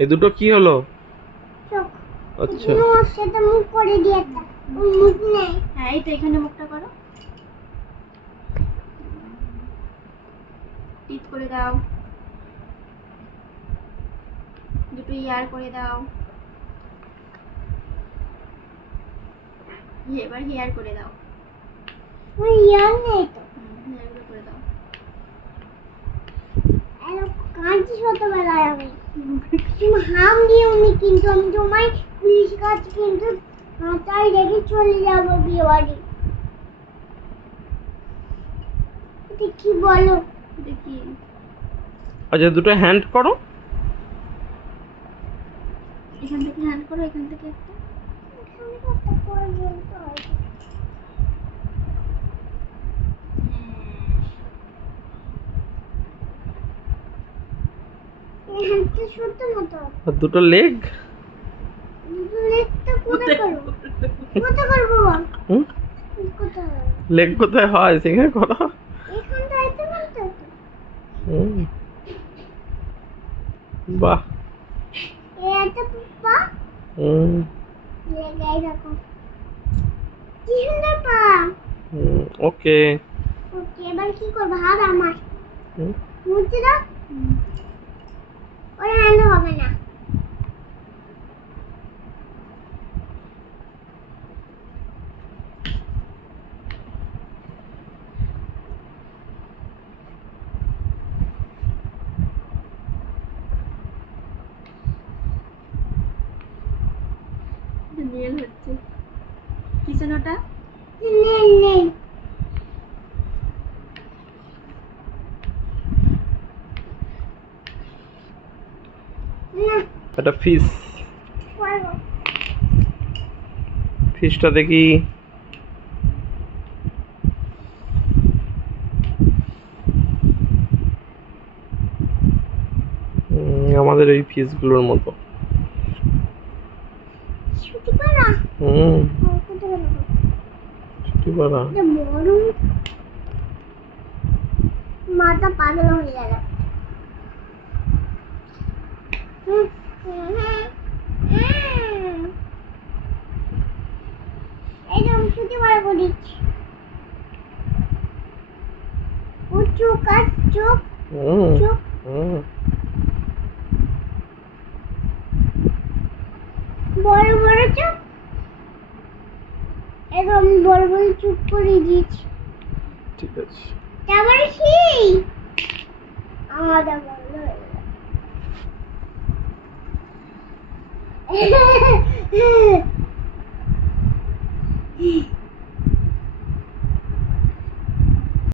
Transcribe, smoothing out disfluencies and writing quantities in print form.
এই দুটো কি হলো? চোখ। আচ্ছা সেটা মুখ করে দিয়ে একটা মুখ নেই। হ্যাঁ এই তো এখানে মুখটা করো, টিপ করে দাও, দুটো ইয়ার করে দাও, এবার হেয়ার করে দাও। ওই ইয়ার নেই তো। হেয়ারগুলো করে দাও। কাঁদছি ছোটবেলায় আমি। তুমি হাম দিওনি কিন্তু আমি তোমায় পুলিশ কাছে কিন্তু মাথায় রেখে চলে যাবো বিয়ে বাড়ি। এটা কি বলো? দেখি আচ্ছা দুটো হ্যান্ড করো। এখান থেকে হ্যান্ড করো, এখান থেকে একটা। এখানে একটা করে বলতে হয়। এই হাতটা ছোট মতো। আর দুটো লেগ। দুটো লেগটা কোথায় করবো? কোথায় করবো বাবা? হুম কোথায়? লেগ কোথায় হয় সেখানে করো। এখানটা আছে বলতে। হুম বাহ। এই একটা পা। হুম লেগাই রাখো। কি সুন্দর পা। ওকে। ওকে এবার কি করবো? হাত আমার হুম মুছে দাও। ওর হ্যান্ড হবে না। নেল হচ্ছে কিসেন ওটা? নেই নেই। না একটা ফিশ। করবো। ফিশটা দেখি। আমাদের এই ফিশগুলোর মতো। ছুটি পারা। কোথায় গেল? ছুটি পারা। এটা বড়। মাথা পাগল হয়ে গেল। এই যে ছুটি পারা করিচ্ছি। ও চোখ আর চোখ চোখ বড় বড় চোখ। একদম বড় বড় চোখ করে দিয়েছি। ঠিক আছে। তারপরে সেই আমাদের বন্ধ হয়ে গেল।